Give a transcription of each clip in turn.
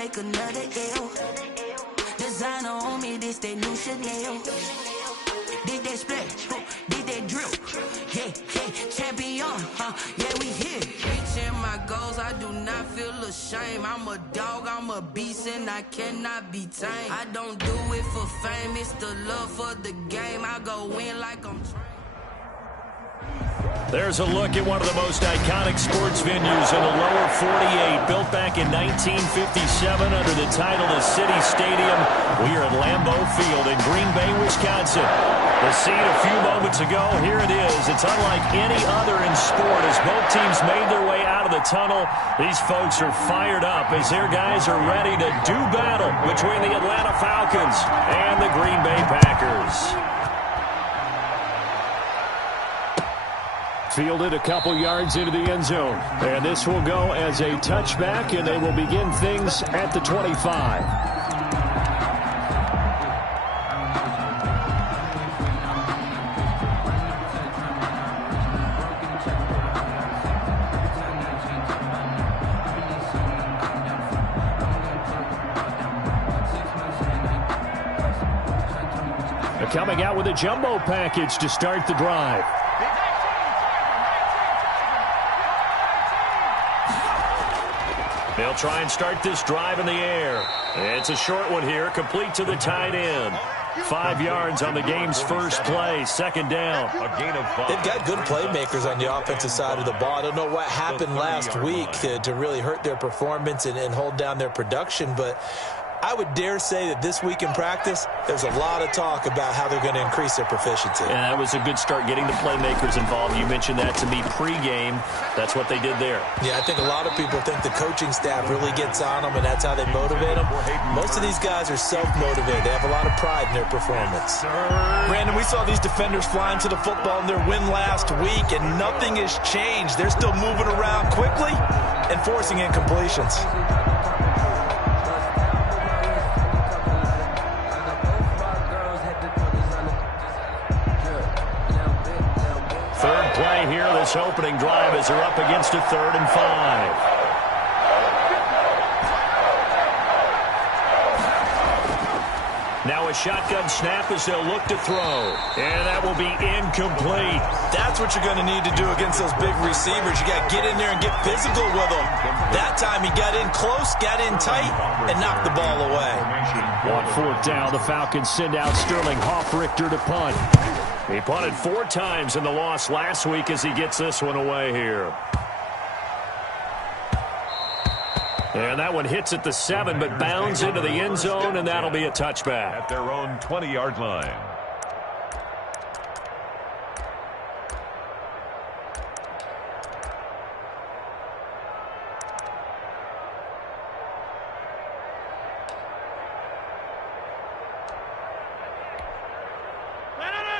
take another L. Designer on me, this that new Chanel. Did that splash, did that drip. Yeah, champion, yeah, we here. Reaching my goals, I do not feel ashamed. I'm a dog, I'm a beast, and I cannot be tamed. I don't do it for fame, it's the love for the game. I go in like I'm trained. There's a look at one of the most iconic sports venues in the lower 48, built back in 1957 under the title of City Stadium. We are at Lambeau Field in Green Bay, Wisconsin. The scene a few moments ago, here it is. It's unlike any other in sport as both teams made their way out of the tunnel. These folks are fired up as their guys are ready to do battle between the Atlanta Falcons and the Green Bay Packers. Fielded a couple yards into the end zone. And this will go as a touchback, and they will begin things at the 25. Coming out with a jumbo package to start the drive. They'll try and start this drive in the air. It's a short one here, complete to the tight end. 5 yards on the game's first play, second down. A gain of 5. They've got good playmakers on the offensive side of the ball. I don't know what happened last week to really hurt their performance and hold down their production, but I would dare say that this week in practice, there's a lot of talk about how they're going to increase their proficiency. Yeah, that was a good start getting the playmakers involved. You mentioned that to me pregame. That's what they did there. Yeah, I think a lot of people think the coaching staff really gets on them, and that's how they motivate them. Most of these guys are self-motivated. They have a lot of pride in their performance. Brandon, we saw these defenders flying to the football in their win last week, and nothing has changed. They're still moving around quickly and forcing incompletions. Third play here, this opening drive as they're up against a 3rd and 5. Now a shotgun snap as they'll look to throw. And that will be incomplete. That's what you're going to need to do against those big receivers. You got to get in there and get physical with them. That time he got in close, got in tight, and knocked the ball away. On 4th down, the Falcons send out Sterling Hoffrichter to punt. He punted 4 times in the loss last week as he gets this one away here. And that one hits at the 7, but bounds into the end zone, and that'll be a touchback. At their own 20-yard line.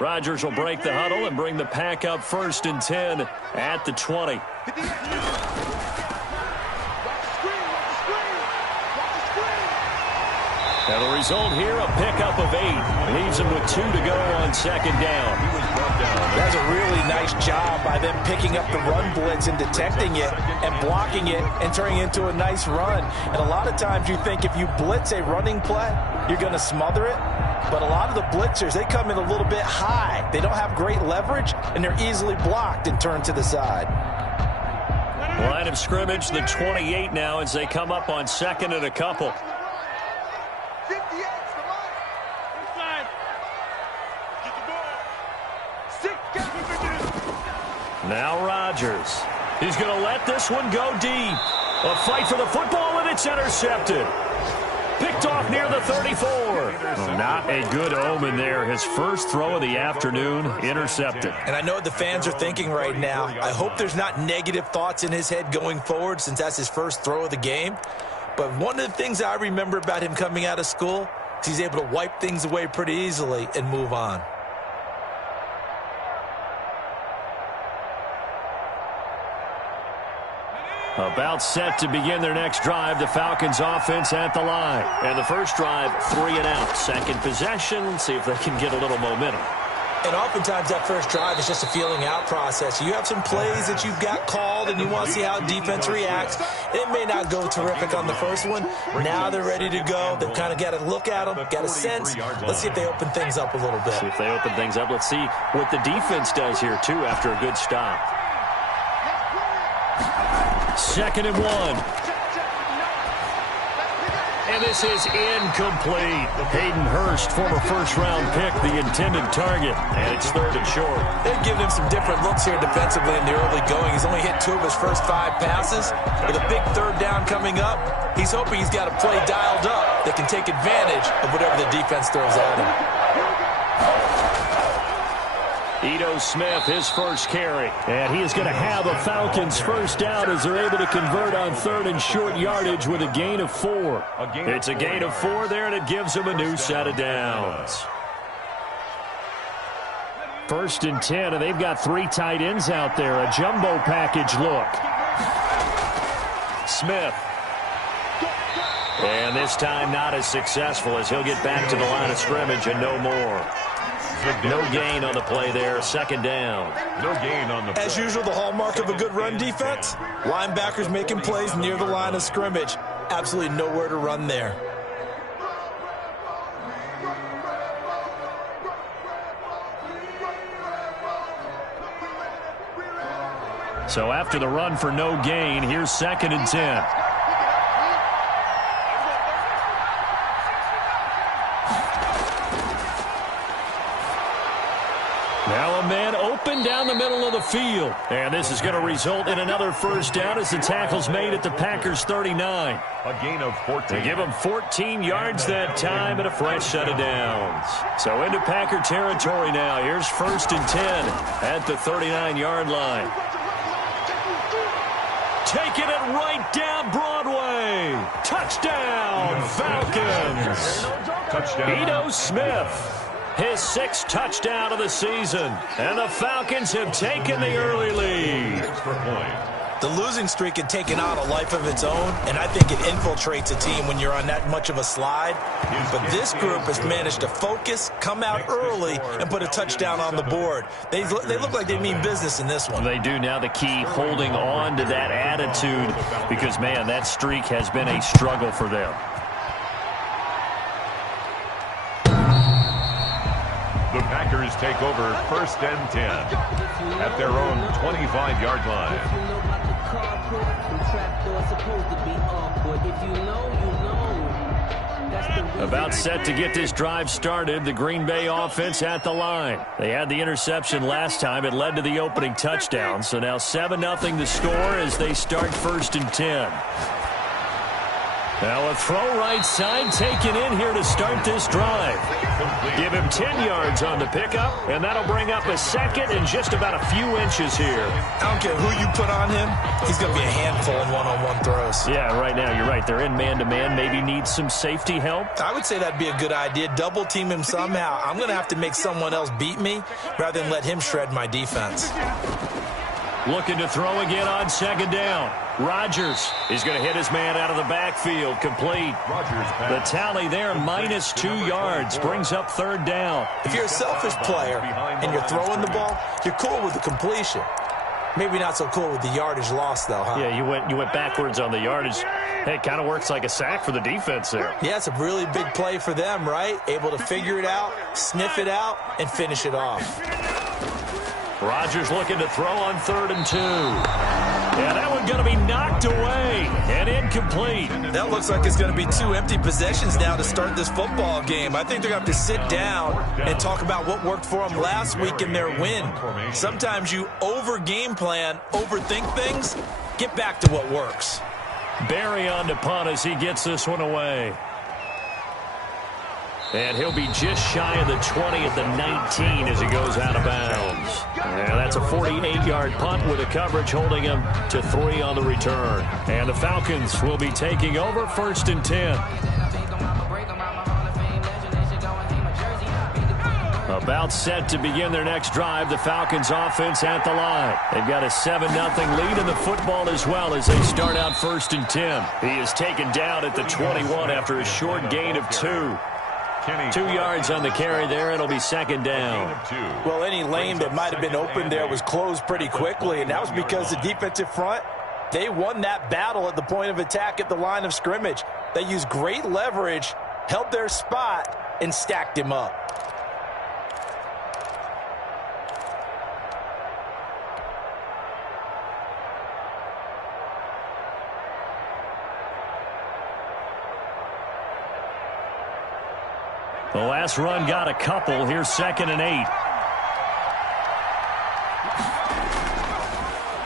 Rodgers will break the huddle and bring the pack up 1st and 10 at the 20. And the result here, a pickup of 8. Leaves him with 2 to go on 2nd down. That's a really nice job by them picking up the run blitz and detecting it and blocking it and turning it into a nice run. And a lot of times you think if you blitz a running play, you're going to smother it. But a lot of the blitzers, they come in a little bit high. They don't have great leverage, and they're easily blocked and turned to the side. Line of scrimmage, the 28 now as they come up on 2nd and a couple. Now Rodgers. He's going to let this one go deep. A fight for the football, and it's intercepted. Picked off near the 34. Well, not a good omen there. His first throw of the afternoon, intercepted. And I know what the fans are thinking right now. I hope there's not negative thoughts in his head going forward since that's his first throw of the game. But one of the things I remember about him coming out of school is he's able to wipe things away pretty easily and move on. About set to begin their next drive. The Falcons offense at the line. And the first drive, 3 and out. Second possession. See if they can get a little momentum. And oftentimes that first drive is just a feeling out process. You have some plays that you've got called and you want to see how defense reacts. It may not go terrific on the first one. Now they're ready to go. They've kind of got to look at them, got a sense. Let's see if they open things up a little bit. See if they open things up. Let's see what the defense does here, too, after a good stop. 2nd and 1. And this is incomplete. Hayden Hurst, former first-round pick, the intended target. And it's 3rd and short. They've given him some different looks here defensively in the early going. He's only hit 2 of his first 5 passes. With a big 3rd down coming up, he's hoping he's got a play dialed up that can take advantage of whatever the defense throws at him. Ito Smith, his first carry. And he is going to have a Falcons first down as they're able to convert on 3rd and short yardage with a gain of 4. It's a gain of 4 there, and it gives them a new set of downs. 1st and 10, and they've got 3 tight ends out there. A jumbo package look. Smith. And this time not as successful as he'll get back to the line of scrimmage and no more. No gain on the play there. 2nd down. No gain on the play. As usual, the hallmark of a good run defense, linebackers making plays near the line of scrimmage. Absolutely nowhere to run there. So after the run for no gain, here's 2nd and 10. Now a man open down the middle of the field. And this is going to result in another first down as the tackle's made at the Packers' 39. A gain of 14. They give him 14 yards that time and a fresh set of downs. So into Packer territory now. Here's 1st and 10 at the 39-yard line. Taking it right down Broadway. Touchdown, Falcons. Touchdown. Ito Smith. His 6th touchdown of the season. And the Falcons have taken the early lead. The losing streak had taken on a life of its own, and I think it infiltrates a team when you're on that much of a slide. But this group has managed to focus, come out early, and put a touchdown on the board. They look like they mean business in this one. They do now. The key, holding on to that attitude, because, man, that streak has been a struggle for them. The Packers take over 1st and 10 at their own 25-yard line. About set to get this drive started, the Green Bay offense at the line. They had the interception last time. It led to the opening touchdown. So now 7-0 the score as they start 1st and 10. Now a throw right side taken in here to start this drive. Give him 10 yards on the pickup, and that'll bring up a 2nd and just about a few inches here. I don't care who you put on him. He's going to be a handful in one-on-one throws. Yeah, right now you're right. They're in man-to-man. Maybe need some safety help. I would say that'd be a good idea. Double team him somehow. I'm going to have to make someone else beat me rather than let him shred my defense. Looking to throw again on 2nd down. Rodgers is going to hit his man out of the backfield. Complete. The tally there, -2 yards. Brings up 3rd down. If you're a selfish player and you're throwing the ball, you're cool with the completion. Maybe not so cool with the yardage loss, though, huh? Yeah, you went backwards on the yardage. Hey, it kind of works like a sack for the defense there. Yeah, it's a really big play for them, right? Able to figure it out, sniff it out, and finish it off. Rodgers looking to throw on 3rd and 2. Yeah, that one's going to be knocked away and incomplete. That looks like it's going to be 2 empty possessions now to start this football game. I think they're going to have to sit down and talk about what worked for them last week in their win. Sometimes you over-game plan, overthink things. Get back to what works. Barry on the punt as he gets this one away. And he'll be just shy of the 20 at the 19 as he goes out of bounds. And that's a 48-yard punt with a coverage holding him to 3 on the return. And the Falcons will be taking over 1st and 10. About set to begin their next drive, the Falcons offense at the line. They've got a 7-0 lead in the football as well as they start out 1st and 10. He is taken down at the 21 after a short gain of 2. 2 yards on the carry there. It'll be second down. Well, any lane that might have been open there was closed pretty quickly, and that was because the defensive front, they won that battle at the point of attack at the line of scrimmage. They used great leverage, held their spot, and stacked him up. The last run got a couple. Here's 2nd and 8.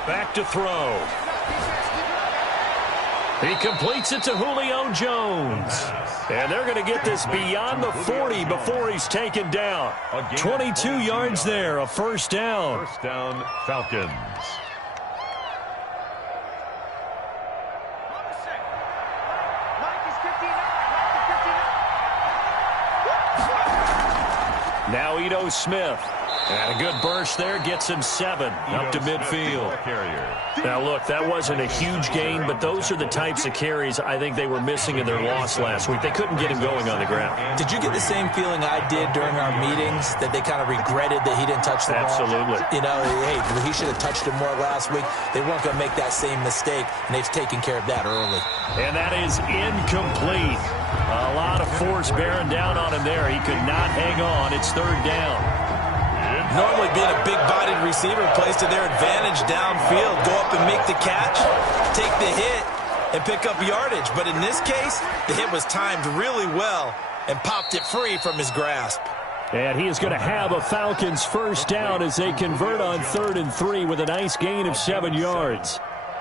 Back to throw. He completes it to Julio Jones. And they're going to get this beyond the 40 before he's taken down. 22 yards there, a first down. First down, Falcons. Now Ito Smith. And a good burst there gets him 7 up to midfield. Now, look, that wasn't a huge gain, but those are the types of carries I think they were missing in their loss last week. They couldn't get him going on the ground. Did you get the same feeling I did during our meetings, that they kind of regretted that he didn't touch the ball? Absolutely. You know, hey, he should have touched it more last week. They weren't going to make that same mistake, and they've taken care of that early. And that is incomplete. A lot of force bearing down on him there. He could not hang on. It's 3rd down. Normally being a big-bodied receiver plays to their advantage downfield. Go up and make the catch, take the hit, and pick up yardage. But in this case, the hit was timed really well and popped it free from his grasp. And he is going to have a Falcons first down as they convert on 3rd and 3 with a nice gain of 7 yards.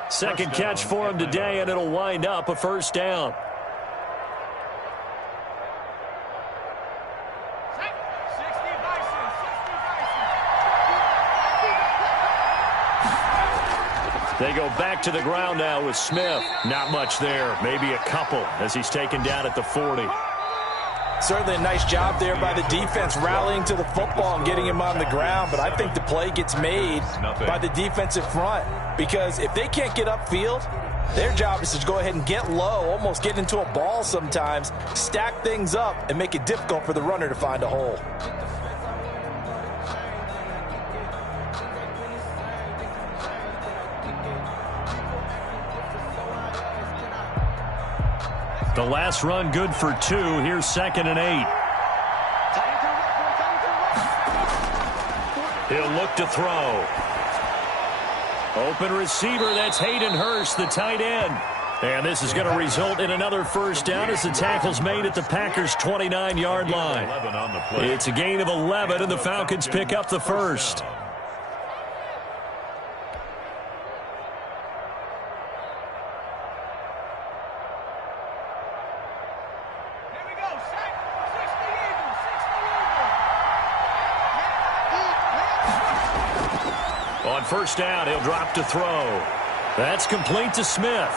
Second catch for him today, and it'll wind up a first down. They go back to the ground now with Smith. Not much there, maybe a couple as he's taken down at the 40. Certainly a nice job there by the defense rallying to the football and getting him on the ground, but I think the play gets made by the defensive front, because if they can't get upfield, their job is to go ahead and get low, almost get into a ball sometimes, stack things up, and make it difficult for the runner to find a hole. The last run good for 2. Here's 2nd and 8. He'll look to throw. Open receiver, that's Hayden Hurst, the tight end. And this is going to result in another first down as the tackle's made at the Packers' 29-yard line. It's a gain of 11, and the Falcons pick up the first. On first down, he'll drop to throw. That's complete to Smith.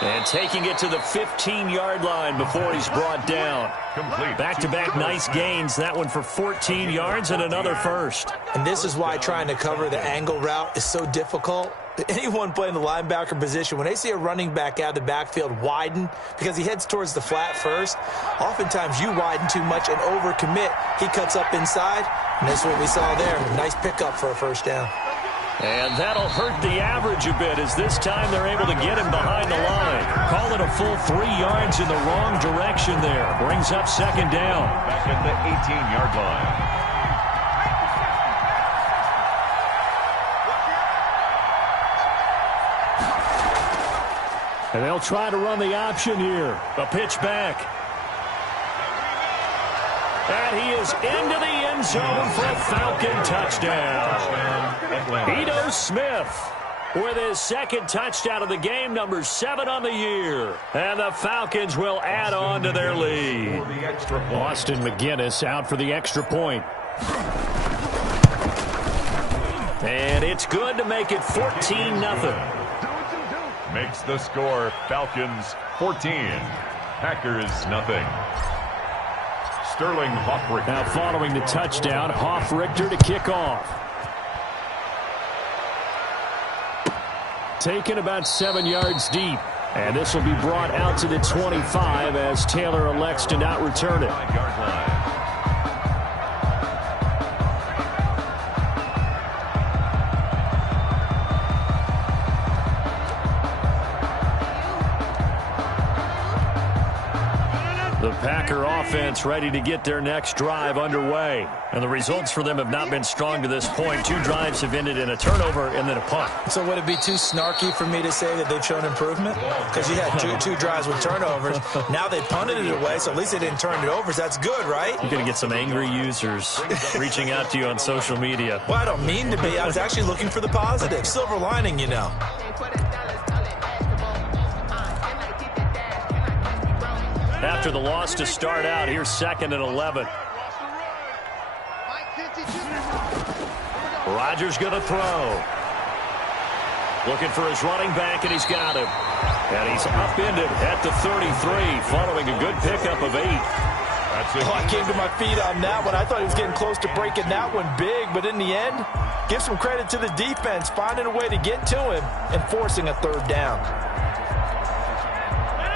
And taking it to the 15-yard line before he's brought down. Back-to-back nice gains. That one for 14 yards and another first. And this is why trying to cover the angle route is so difficult. Anyone playing the linebacker position, when they see a running back out of the backfield widen because he heads towards the flat first, oftentimes you widen too much and overcommit. He cuts up inside, and that's what we saw there. Nice pickup for a first down. And that'll hurt the average a bit as this time they're able to get him behind the line. Call it a full 3 yards in the wrong direction there. Brings up second down. Back at the 18-yard line. And they'll try to run the option here. A pitch back. And he is into the end zone for a Falcon touchdown. Ito Smith with his second touchdown of the game, number 7 on the year. And the Falcons will add on to their lead. Austin McGinnis out for the extra point. And it's good to make it 14-0. Makes the score Falcons 14, Packers nothing. Sterling Hoffrichter. Now following the touchdown, Hoffrichter to kick off. Taken about 7 yards deep. And this will be brought out to the 25 as Taylor elects to not return it. The Packer offense ready to get their next drive underway. And the results for them have not been strong to this point. 2 drives have ended in a turnover and then a punt. So would it be too snarky for me to say that they've shown improvement? Because you had two drives with turnovers. Now they punted it away, so at least they didn't turn it over. So that's good, right? You're going to get some angry users reaching out to you on social media. Well, I don't mean to be. I was actually looking for the positive. Silver lining, you know. After the loss to start out, here's 2nd and 11. Rodgers going to throw. Looking for his running back, and he's got him. And he's upended at the 33, following a good pickup of 8. That's it. Oh, I came to my feet on that one. I thought he was getting close to breaking that one big, but in the end, give some credit to the defense, finding a way to get to him and forcing a 3rd down.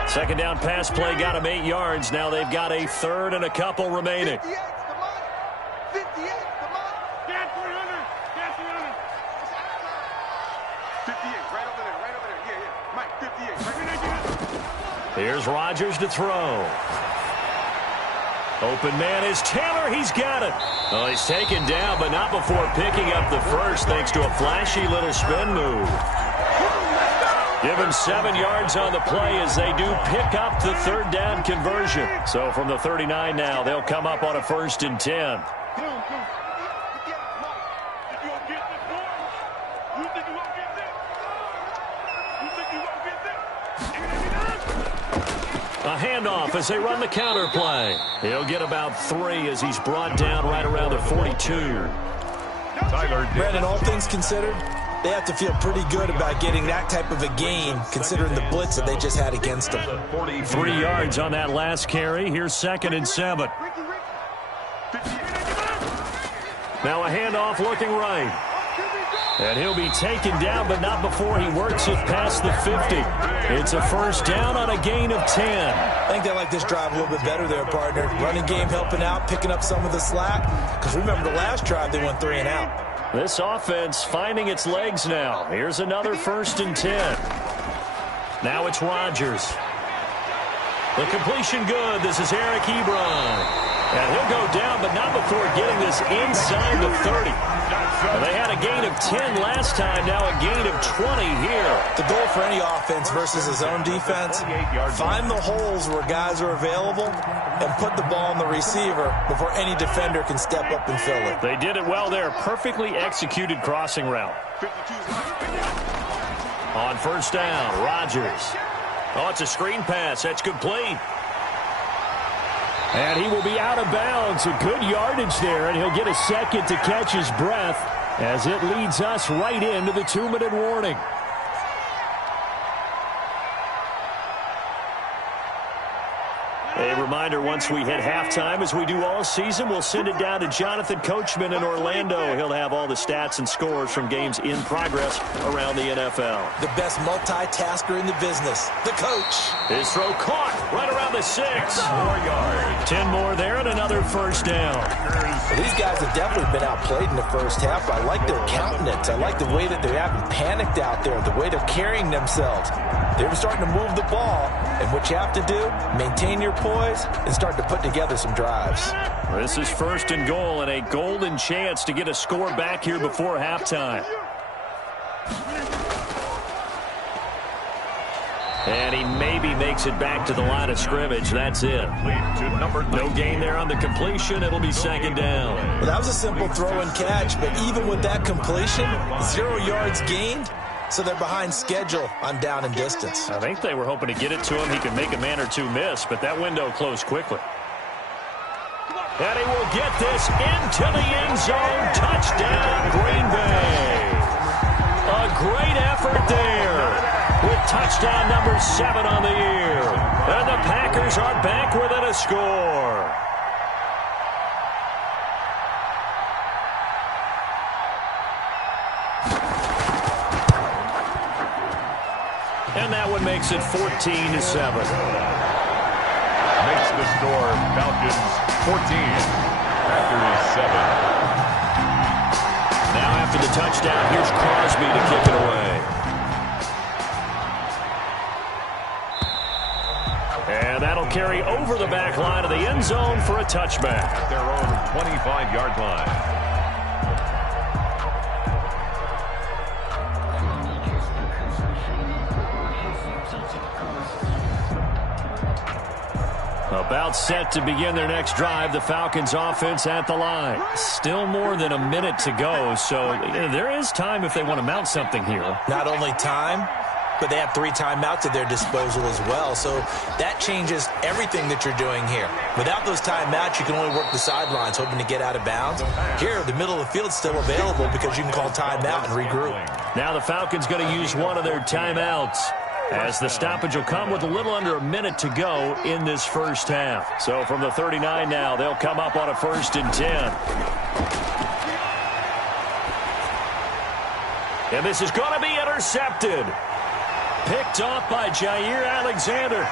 2nd down pass play got him 8 yards. Now they've got a 3rd and a couple remaining. 58, come on. Get 300. Get 300. 58, right over there. Yeah. Mike, 58. Right there. Here's Rodgers to throw. Open man is Taylor. He's got it. Oh, he's taken down, but not before picking up the first, thanks to a flashy little spin move. Give him 7 yards on the play as they do pick up the 3rd down conversion. So from the 39 now, they'll come up on a 1st and 10. A handoff as they run the counter play. He'll get about 3 as he's brought down right around the 42. Brandon, all things considered, they have to feel pretty good about getting that type of a gain, considering the blitz that they just had against them. 3 yards on that last carry. Here's 2nd and 7. Now a handoff looking right. And he'll be taken down, but not before he works it past the 50. It's a 1st down on a gain of 10. I think they like this drive a little bit better there, partner. Running game helping out, picking up some of the slack. Because remember the last drive, they went 3 and out. This offense finding its legs now. Here's another 1st and 10. Now it's Rodgers. The completion good. This is Eric Ebron. And he'll go down, but not before getting this inside the 30. And they had a gain of 10 last time, now a gain of 20 here. The goal for any offense versus his own defense, find the holes where guys are available and put the ball on the receiver before any defender can step up and fill it. They did it well there. Perfectly executed crossing route. On 1st down, Rodgers. Oh, it's a screen pass. That's complete. And he will be out of bounds. A good yardage there, and he'll get a second to catch his breath as it leads us right into the 2-minute warning. A reminder, once we hit halftime, as we do all season, we'll send it down to Jonathan Coachman in Orlando. He'll have all the stats and scores from games in progress around the NFL. The best multitasker in the business, the coach. His throw caught right around the 6. 4 yards. 10 more there and another 1st down. Well, these guys have definitely been outplayed in the first half. I like their countenance. I like the way that they haven't panicked out there, the way they're carrying themselves. They're starting to move the ball, and what you have to do, maintain your poise and start to put together some drives. This is 1st and goal and a golden chance to get a score back here before halftime. And he maybe makes it back to the line of scrimmage. That's it. No gain there on the completion. It'll be 2nd down. Well, that was a simple throw and catch, but even with that completion, 0 yards gained. So they're behind schedule on down and distance. I think they were hoping to get it to him. He could make a man or two miss, but that window closed quickly. And he will get this into the end zone. Touchdown, Green Bay. A great effort there with touchdown number 7 on the year. And the Packers are back within a score. And that one makes it 14-7. Makes the score Falcons 14, Packers 7. Now after the touchdown, here's Crosby to kick it away. And that'll carry over the back line of the end zone for a touchback. At their own 25-yard line. About set to begin their next drive, the Falcons offense at the line. Still more than a minute to go, so there is time if they want to mount something here. Not only time, but they have 3 timeouts at their disposal as well, so that changes everything that you're doing here. Without those timeouts, you can only work the sidelines, hoping to get out of bounds. Here, the middle of the field is still available because you can call timeout and regroup. Now the Falcons going to use one of their timeouts, as the stoppage will come with a little under a minute to go in this first half. So from the 39 now, they'll come up on a 1st and 10. And this is going to be intercepted. Picked off by Jair Alexander.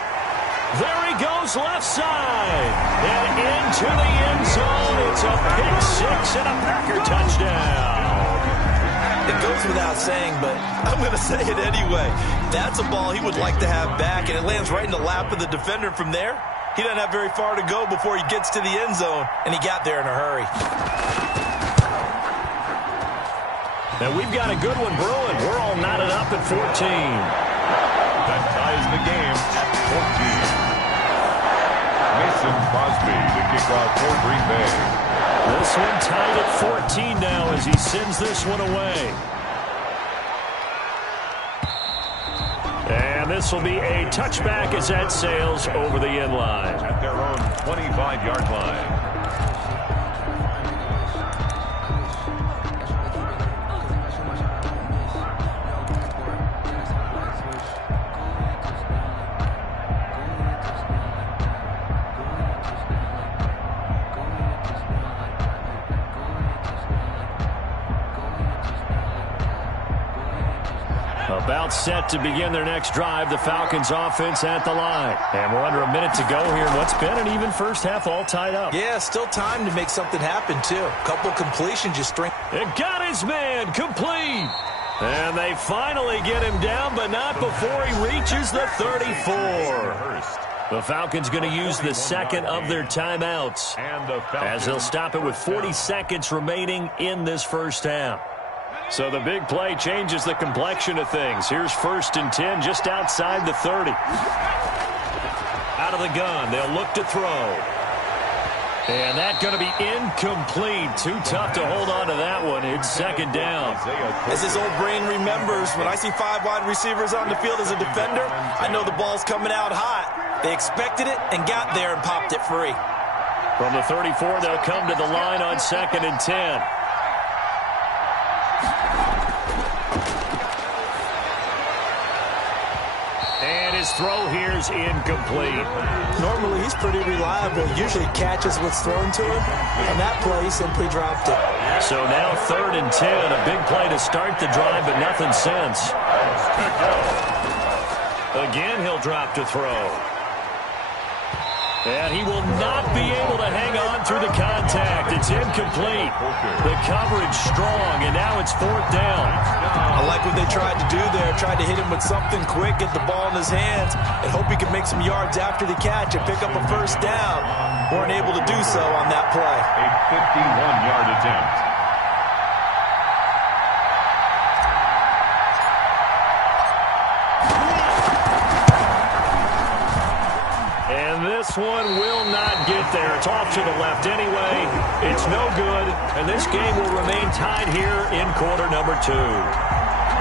There he goes left side. And into the end zone. It's a pick 6 and a Packer touchdown. It goes without saying, but I'm going to say it anyway. That's a ball he would like to have back, and it lands right in the lap of the defender from there. He doesn't have very far to go before he gets to the end zone, and he got there in a hurry. Now we've got a good one brewing. We're all knotted up at 14. That ties the game at 14. Mason Crosby, the kickoff for Green Bay. This one tied at 14 now as he sends this one away. And this will be a touchback as that sails over the end line. At their own 25-yard line. About set to begin their next drive, the Falcons offense at the line. And we're under a minute to go here in what's been an even first half, all tied up. Yeah, still time to make something happen, too. Couple completions, just string. It got his man complete. And they finally get him down, but not before he reaches the 34. The Falcons going to use the second of their timeouts, as they'll stop it with 40 seconds remaining in this first half. So the big play changes the complexion of things. Here's 1st and 10 just outside the 30. Out of the gun, they'll look to throw. And that's going to be incomplete. Too tough to hold on to that one. It's 2nd down. As his old brain remembers, when I see 5 wide receivers on the field as a defender, I know the ball's coming out hot. They expected it and got there and popped it free. From the 34, they'll come to the line on 2nd and 10. His throw here is incomplete. Normally, he's pretty reliable. Usually catches what's thrown to him. On that play, he simply dropped it. So now 3rd and 10. A big play to start the drive, but nothing since. Again, he'll drop to throw. And he will not be able to hang on through the contact. It's incomplete. The coverage strong, and now it's 4th down. I like what they tried to do there. Tried to hit him with something quick, get the ball in his hands, and hope he can make some yards after the catch and pick up a 1st down. Weren't able to do so on that play. A 51-yard attempt. This one will not get there. It's off to the left anyway. It's no good, and this game will remain tied here in quarter number 2.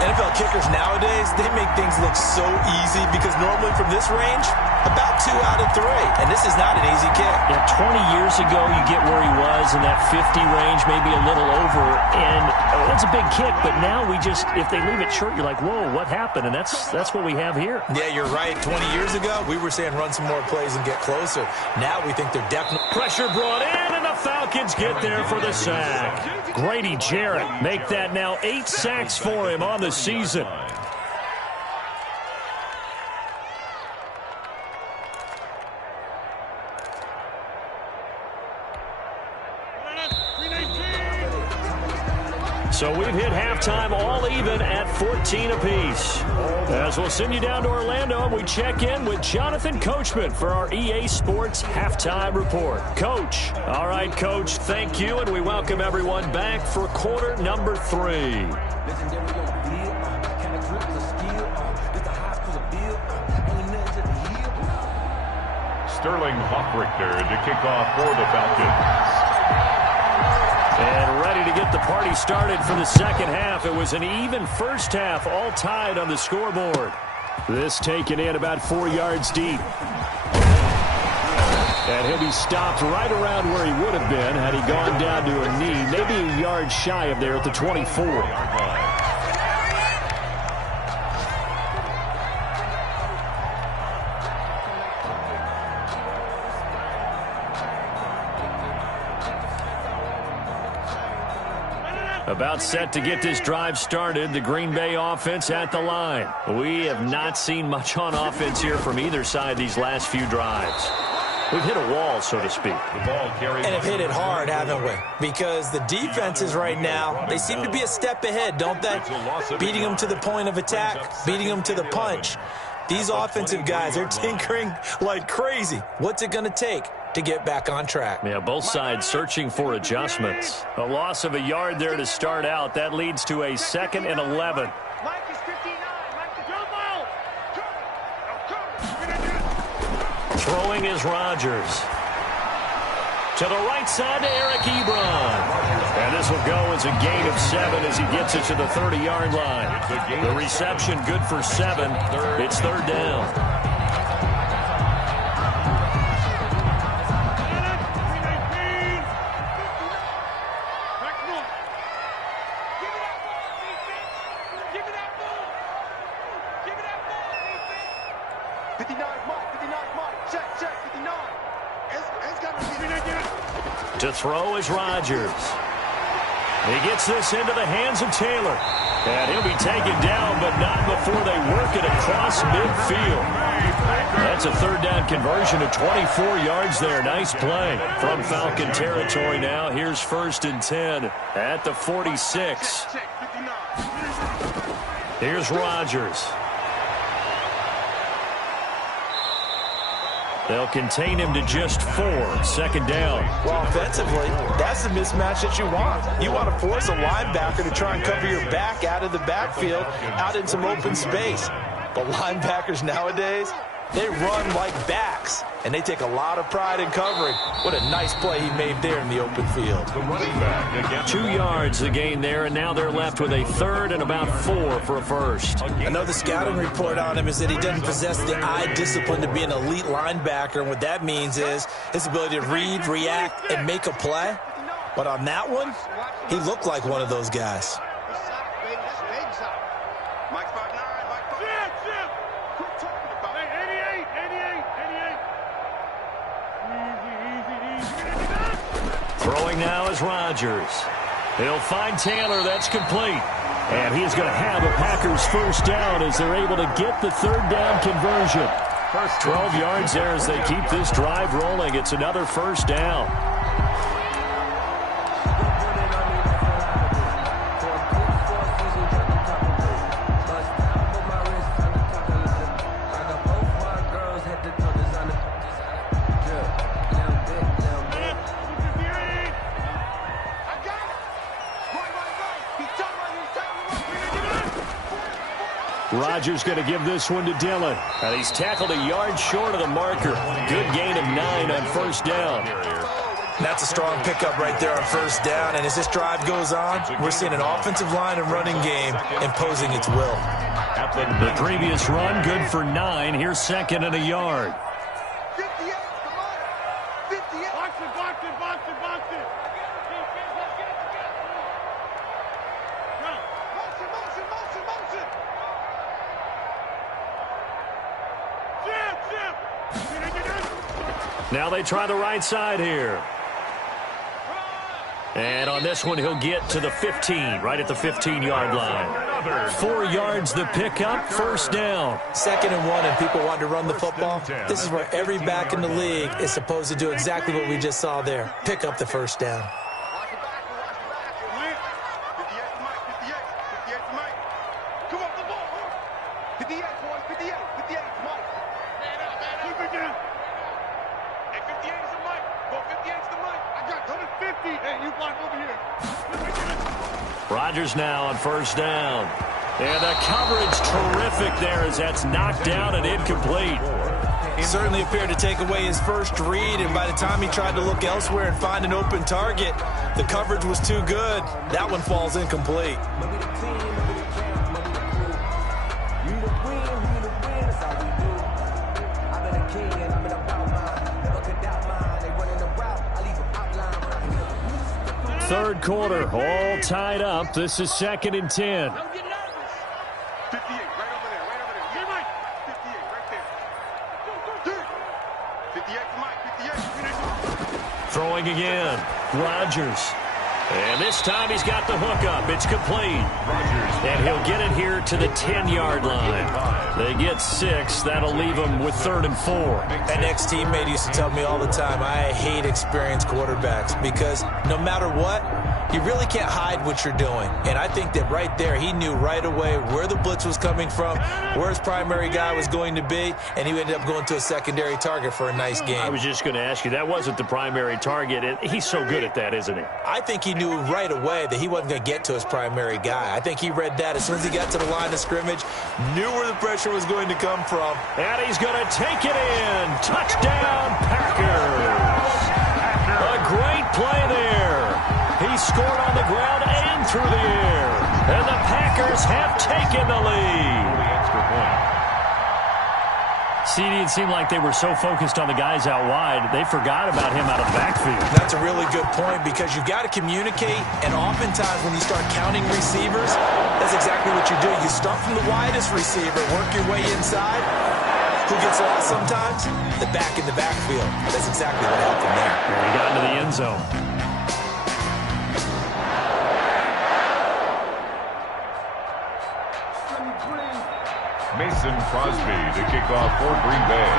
NFL kickers nowadays, they make things look so easy because normally from this range, about 2 out of 3. And this is not an easy kick. Yeah, 20 years ago, you get where he was in that 50 range, maybe a little over. And it's a big kick, but now we just, if they leave it short, you're like, whoa, what happened? And that's what we have here. Yeah, you're right. 20 years ago, we were saying run some more plays and get closer. Now we think they're definitely. Pressure brought in, and the Falcons get there for the sack. Grady Jarrett make that now 8 sacks for him on the season. So we've hit halftime all even at 14 apiece. As we'll send you down to Orlando, and we check in with Jonathan Coachman for our EA Sports Halftime Report. Coach. All right, Coach, thank you, and we welcome everyone back for quarter number 3. Sterling Hoffrichter to kick off for the Falcons. And ready to get the party started for the second half. It was an even first half, all tied on the scoreboard. This taken in about 4 yards deep. And he'll be stopped right around where he would have been had he gone down to a knee, maybe a yard shy of there at the 24. About set to get this drive started, the Green Bay offense at the line. We have not seen much on offense here from either side these last few drives. We've hit a wall, so to speak. And have hit it hard, haven't we? Because the defenses right now, they seem to be a step ahead, don't they? Beating them to the point of attack, beating them to the punch. These offensive guys are tinkering like crazy. What's it going to take to get back on track? Yeah, both sides searching for adjustments. A loss of a yard there to start out. That leads to a 2nd and 11. Mike is 59. Mike the Throwing is Rodgers. To the right side to Eric Ebron. And this will go as a gain of 7 as he gets it to the 30-yard line. The reception good for 7. It's 3rd down. To throw is Rodgers. He gets this into the hands of Taylor. And he'll be taken down, but not before they work it across midfield. That's a 3rd down conversion of 24 yards there. Nice play from Falcon territory now. Here's 1st and 10 at the 46. Here's Rodgers. They'll contain him to just 4. 2nd down. Well, offensively, that's the mismatch that you want. You want to force a linebacker to try and cover your back out of the backfield, out in some open space. But linebackers nowadays, they run like backs, and they take a lot of pride in covering. What a nice play he made there in the open field. 2 yards the gain there, and now they're left with a 3rd and about 4 for a first. Another scouting report on him is that he doesn't possess the eye discipline to be an elite linebacker, and what that means is his ability to read, react, and make a play. But on that one, he looked like one of those guys. Throwing now is Rodgers. He'll find Taylor. That's complete. And he's going to have a Packers 1st down as they're able to get the 3rd down conversion. 12 yards there as they keep this drive rolling. It's another 1st down. Rodgers going to give this one to Dillon. And he's tackled a yard short of the marker. Good gain of 9 on 1st down. That's a strong pickup right there on 1st down. And as this drive goes on, we're seeing an offensive line and running game imposing its will. The previous run good for 9. Here's 2nd and a yard. 58, come on. 58. Box it. Now they try the right side here. And on this one, he'll get to the 15, right at the 15-yard line. 4 yards the pickup, 1st down. 2nd and 1, and people want to run the football. This is where every back in the league is supposed to do exactly what we just saw there. Pick up the 1st down. 58's Mike. Come off the ball. 58, boys. 58. 58's Mike. Man up, man up. Keep it down. Hey, 58 is the Mike. Go 58's the Mike. I got 150. Hey, you block over here. Rodgers now on first down. And the coverage terrific there as that's knocked down and incomplete. He certainly appeared to take away his first read, and by the time he tried to look elsewhere and find an open target, the coverage was too good. That one falls incomplete. Third quarter, all tied up. This is 2nd and 10. 58, right over there, right over there. Here, Mike. 58, right there. 58's Mike. 58. Throwing again. Rodgers. And this time he's got the hook up. It's complete. And he'll get it here to the 10-yard line. They get 6. That'll leave them with 3rd and 4. An ex-teammate used to tell me all the time, I hate experienced quarterbacks because no matter what, you really can't hide what you're doing. And I think that right there, he knew right away where the blitz was coming from, where his primary guy was going to be, and he ended up going to a secondary target for a nice game. I was just going to ask you, that wasn't the primary target. He's so good at that, isn't he? I think he knew right away that he wasn't going to get to his primary guy. I think he read that as soon as he got to the line of scrimmage, knew where the pressure was going to come from. And he's going to take it in. Touchdown, Packers. A great play there. He scored on the ground and through the air. And the Packers have taken the lead. CD, it seemed like they were so focused on the guys out wide, they forgot about him out of the backfield. That's a really good point because you've got to communicate, and oftentimes when you start counting receivers, that's exactly what you do. You start from the widest receiver, work your way inside. Who gets lost sometimes? The back in the backfield. That's exactly what happened there. He got into the end zone. Mason Crosby to kick off for Green Bay.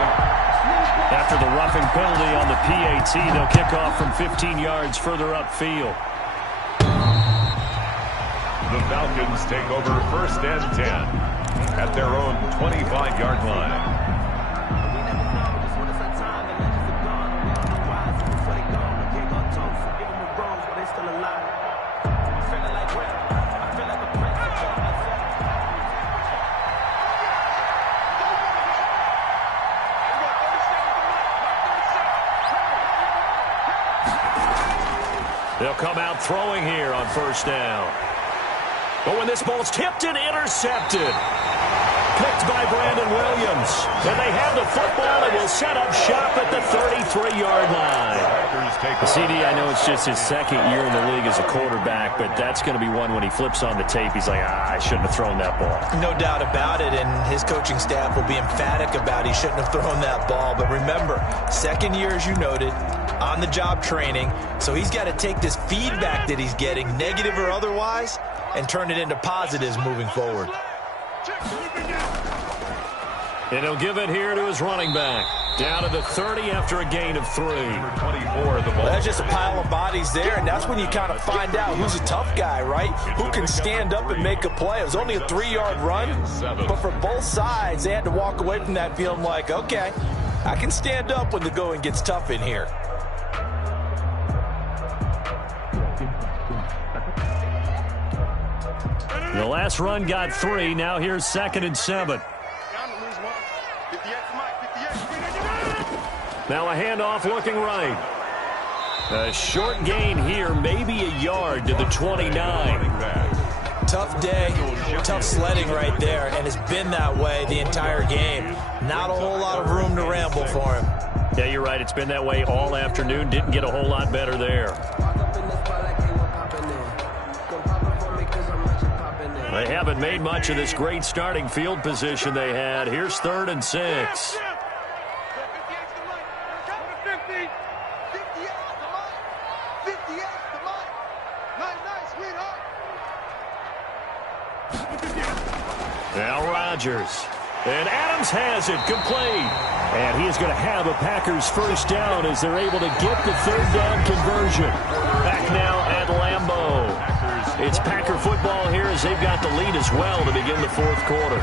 After the roughing penalty on the PAT, they'll kick off from 15 yards further upfield. The Falcons take over 1st and 10 at their own 25-yard line. They'll come out throwing here on first down. But when this ball's tipped and intercepted. Picked by Brandon Williams. And they have the football and will set up shop at the 33-yard line. CD, I know it's just his 2nd year in the league as a quarterback, but that's going to be one when he flips on the tape. He's like, I shouldn't have thrown that ball. No doubt about it, and his coaching staff will be emphatic about he shouldn't have thrown that ball. But remember, 2nd year, as you noted, on-the-job training, so he's got to take this feedback that he's getting, negative or otherwise, and turn it into positives moving forward. And he'll give it here to his running back. Down to the 30 after a gain of 3. 24, the ball. That's just a pile of bodies there, and that's when you kind of find out who's a tough guy, right? Who can stand up and make a play. It was only a 3-yard run, but for both sides, they had to walk away from that feeling like, okay, I can stand up when the going gets tough in here. The last run got 3. Now here's 2nd and 7. Now a handoff looking right. A short gain here, maybe a yard to the 29. Tough day, tough sledding right there, and it's been that way the entire game. Not a whole lot of room to ramble for him. Yeah, you're right. It's been that way all afternoon. Didn't get a whole lot better there. They haven't made much of this great starting field position they had. Here's 3rd and 6. Now Rodgers. And Adams has it complete. And he is going to have a Packers first down as they're able to get the 3rd down conversion. Back now at Lambeau. It's Packer football here as they've got the lead as well to begin the fourth quarter.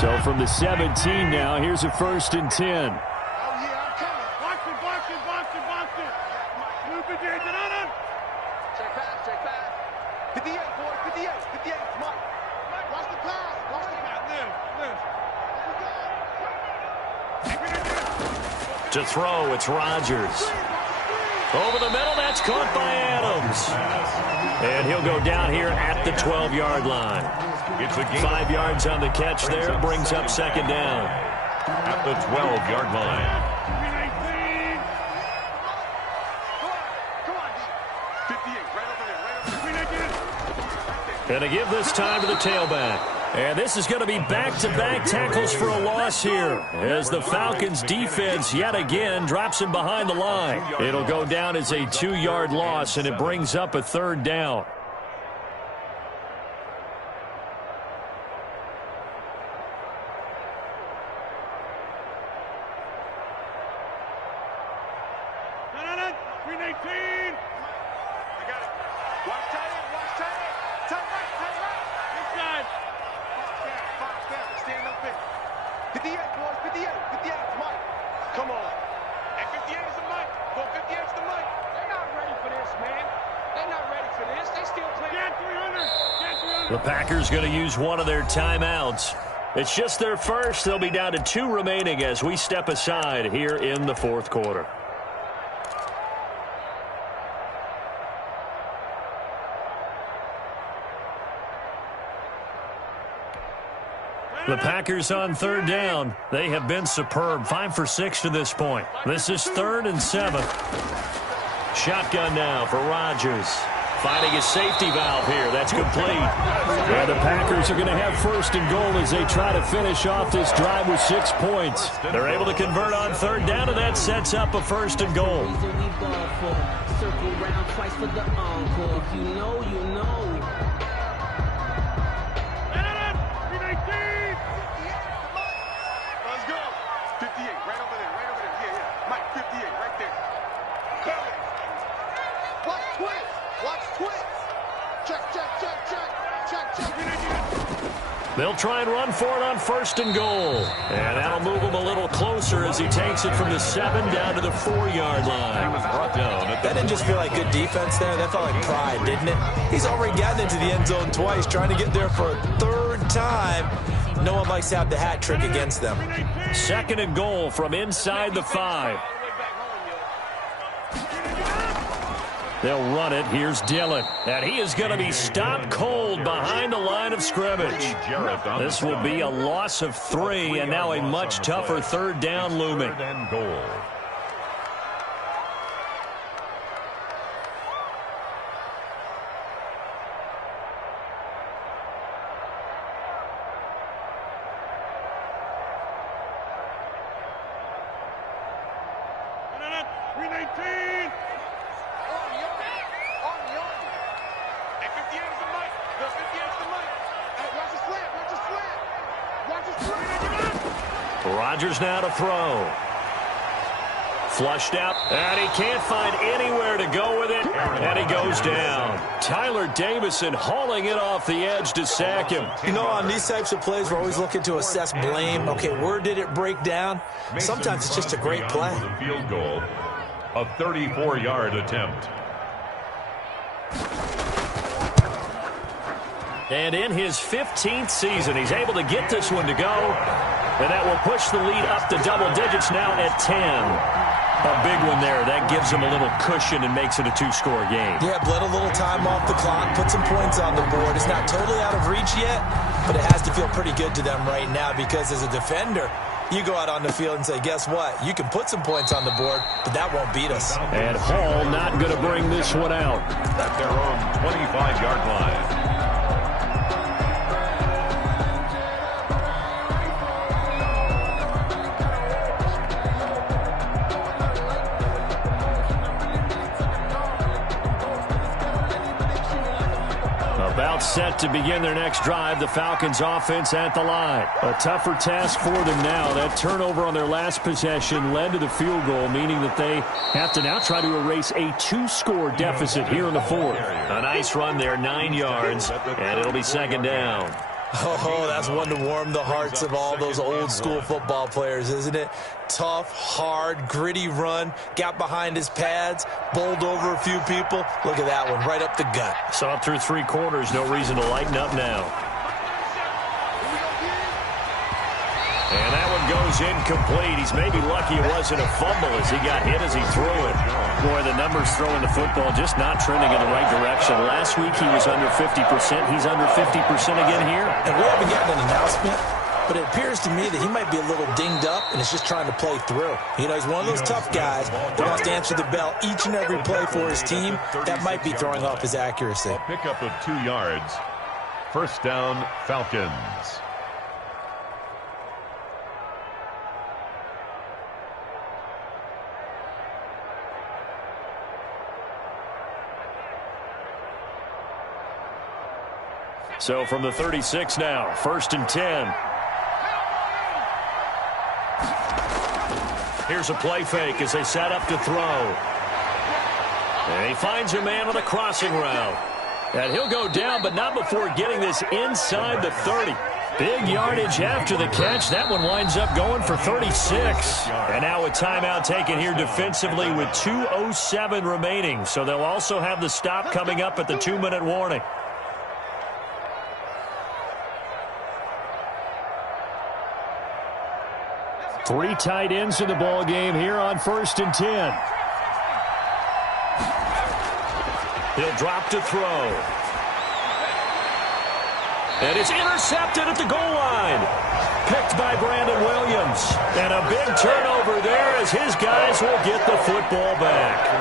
So from the 17 now, here's a 1st and 10. Oh, yeah, I'm coming. Box it. Move it, Jason. Check pass. 58, boys, 58. 58, Mike. Watch the pass. Live. To throw, it's Rodgers. Over the middle, that's caught by Adams. And he'll go down here at the 12-yard line. It's a gain. 5 yards on the catch there, brings up 2nd down. At the 12-yard line. Come on, D. 58, right over there. And to give this time to the tailback. And this is going to be back-to-back tackles for a loss here as the Falcons defense yet again drops him behind the line. It'll go down as a 2-yard loss, and it brings up a 3rd down. The Packers going to use one of their timeouts. It's just their first. They'll be down to 2 remaining as we step aside here in the fourth quarter. The Packers on 3rd down. They have been superb. 5 for 6 to this point. This is 3rd and 7. Shotgun now for Rodgers. Finding his safety valve here. That's complete. And the Packers are going to have 1st and goal as they try to finish off this drive with 6 points. They're able to convert on 3rd down, and that sets up a 1st and goal. Circle round twice for the encore. If you know, you know. Let's go. 58, right over there. Yeah. Mike, 58, right there. Watch twist. Check. They'll try and run for it on 1st and goal. And that'll move him a little closer as he takes it from the 7 down to the 4-yard line. That didn't just feel like good defense there. That felt like pride, didn't it? He's already gotten into the end zone twice, trying to get there for a 3rd time. No one likes to have the hat trick against them. 2nd and goal from inside the 5. They'll run it. Here's Dillon. And he is going to be stopped cold behind the line of scrimmage. This will be a loss of 3, and now a much tougher 3rd down looming. 3rd and goal. Rodgers now to throw. Flushed out, and he can't find anywhere to go with it, and he goes down. Tyler Davison hauling it off the edge to sack him. You know, on these types of plays, we're always looking to assess blame. Okay, where did it break down? Sometimes it's just a great play. The field goal, a 34-yard attempt. And in his 15th season, he's able to get this one to go. And that will push the lead up to double digits now at 10. A big one there. That gives him a little cushion and makes it a 2-score game. Yeah, bled a little time off the clock, put some points on the board. It's not totally out of reach yet, but it has to feel pretty good to them right now because as a defender, you go out on the field and say, guess what? You can put some points on the board, but that won't beat us. And Hall not going to bring this one out. At their own 25-yard line. Set set to begin their next drive. The Falcons offense at the line. A tougher task for them now. That turnover on their last possession led to the field goal, meaning that they have to now try to erase a 2-score deficit here in the fourth. A nice run there, 9 yards, and it'll be second down. Oh, that's one to warm the hearts of all those old-school football players, isn't it? Tough, hard, gritty run, got behind his pads, bowled over a few people. Look at that one, right up the gut. So up through 3 quarters, no reason to lighten up now. And that one goes incomplete. He's maybe lucky it wasn't a fumble as he got hit as he threw it. Boy, the numbers throwing the football just not trending in the right direction. Last week he was under 50%. He's under 50% again here. And we haven't gotten an announcement, but it appears to me that he might be a little dinged up and is just trying to play through. You know, he's one of those tough guys that wants to answer the bell each and every play for his team. That might be throwing off his accuracy. A pickup of 2 yards. First down, Falcons. So from the 36 now, 1st and 10. Here's a play fake as they set up to throw. And he finds a man with a crossing route. And he'll go down, but not before getting this inside the 30. Big yardage after the catch. That one winds up going for 36. And now a timeout taken here defensively with 2:07 remaining. So they'll also have the stop coming up at the 2-minute warning. Three tight ends in the ball game here on 1st and 10. He'll drop to throw. And it's intercepted at the goal line. Picked by Brandon Williams. And a big turnover there as his guys will get the football back.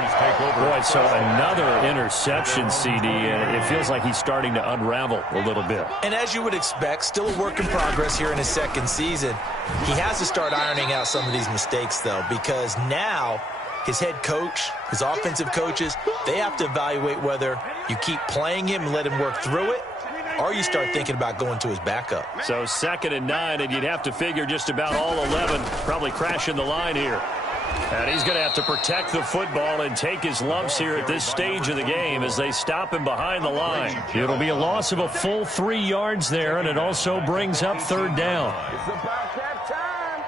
Boy, so another interception, CD, and it feels like he's starting to unravel a little bit. And as you would expect, still a work in progress here in his second season. He has to start ironing out some of these mistakes, though, because now his head coach, his offensive coaches, they have to evaluate whether you keep playing him and let him work through it, or you start thinking about going to his backup. So 2nd and 9, and you'd have to figure just about all 11 probably crashing the line here. And he's going to have to protect the football and take his lumps here at this stage of the game as they stop him behind the line. It'll be a loss of a full 3 yards there, and it also brings up 3rd down. It's about that time.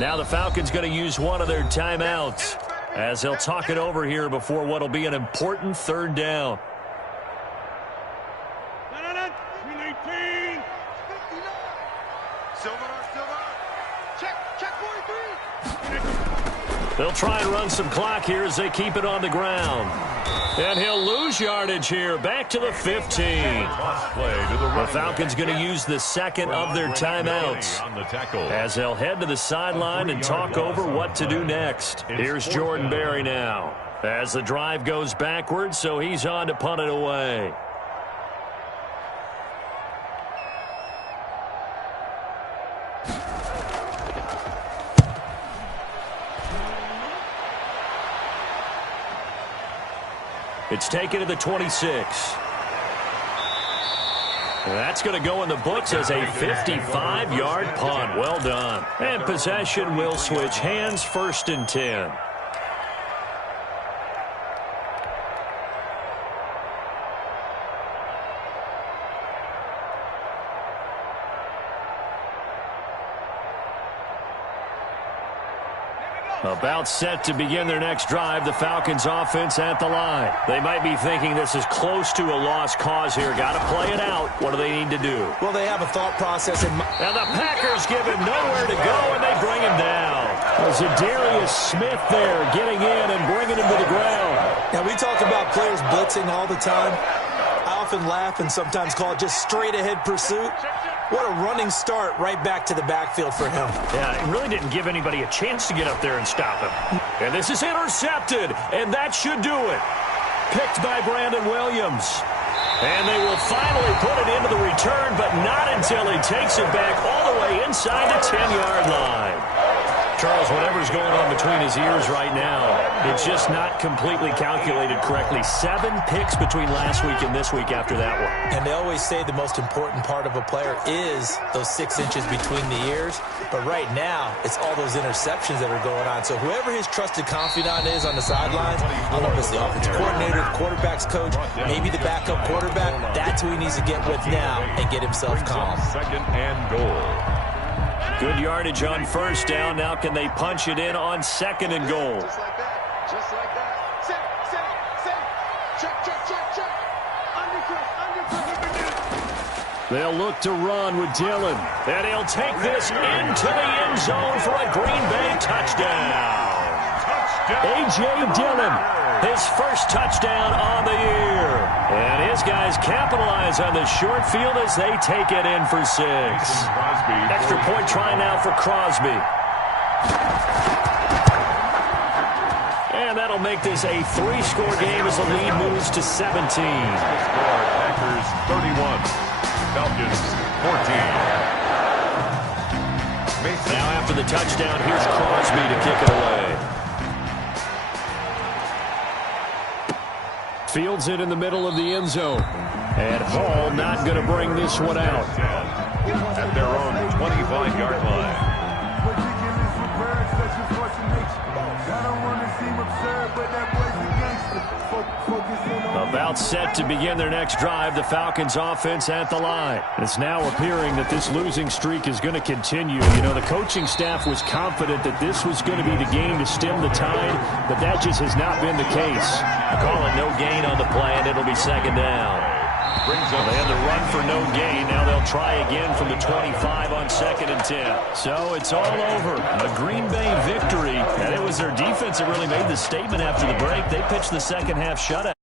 Now the Falcons going to use one of their timeouts as they'll talk it over here before what will be an important 3rd down. They'll try and run some clock here as they keep it on the ground. And he'll lose yardage here, back to the 15. The Falcons going to use the 2nd of their timeouts as they'll head to the sideline and talk over what to do next. Here's Jordan Berry now as the drive goes backwards, so he's on to punt it away. It's taken to the 26. That's going to go in the books as a 55-yard punt. Well done. And possession will switch hands, 1st and 10. About set to begin their next drive, the Falcons offense at the line. They might be thinking this is close to a lost cause here. Got to play it out. What do they need to do? Well, they have a thought process in mind. And the Packers give him nowhere to go, and they bring him down. Zadarius Smith there getting in and bringing him to the ground. Now, we talk about players blitzing all the time. I often laugh and sometimes call it just straight-ahead pursuit. What a running start right back to the backfield for him. Yeah, it really didn't give anybody a chance to get up there and stop him. And this is intercepted, and that should do it. Picked by Brandon Williams. And they will finally put it into the return, but not until he takes it back all the way inside the 10-yard line. Charles, whatever's going on between his ears right now, it's just not completely calculated correctly. 7 picks between last week and this week after that one. And they always say the most important part of a player is those 6 inches between the ears. But right now, it's all those interceptions that are going on. So whoever his trusted confidant is on the sidelines, I don't know if it's the offensive coordinator, the quarterback's coach, maybe the backup quarterback, that's who he needs to get with now and get himself calm. Second and goal. Good yardage on first down. Now can they punch it in on second and goal? Just like that. Just like that. Set. Check. Undercut. They'll look to run with Dillon. And he'll take this into the end zone for a Green Bay touchdown. A.J. Dillon, his first touchdown on the year. And his guys capitalize on the short field as they take it in for 6. Extra point try now for Crosby. And that'll make this a 3-score game as the lead moves to 17. Packers 31, Falcons 14. Now after the touchdown, here's Crosby to kick it away. Fields it in the middle of the end zone. And Hall not going to bring this one out. At their own 25-yard line. About set to begin their next drive, the Falcons offense at the line. It's now appearing that this losing streak is going to continue. You know, the coaching staff was confident that this was going to be the game to stem the tide, but that just has not been the case. Calling no gain on the play, and it'll be second down. They had to run for no gain. Now they'll try again from the 25 on second and 10. So it's all over. A Green Bay victory. And it was their defense that really made the statement after the break. They pitched the second half shutout.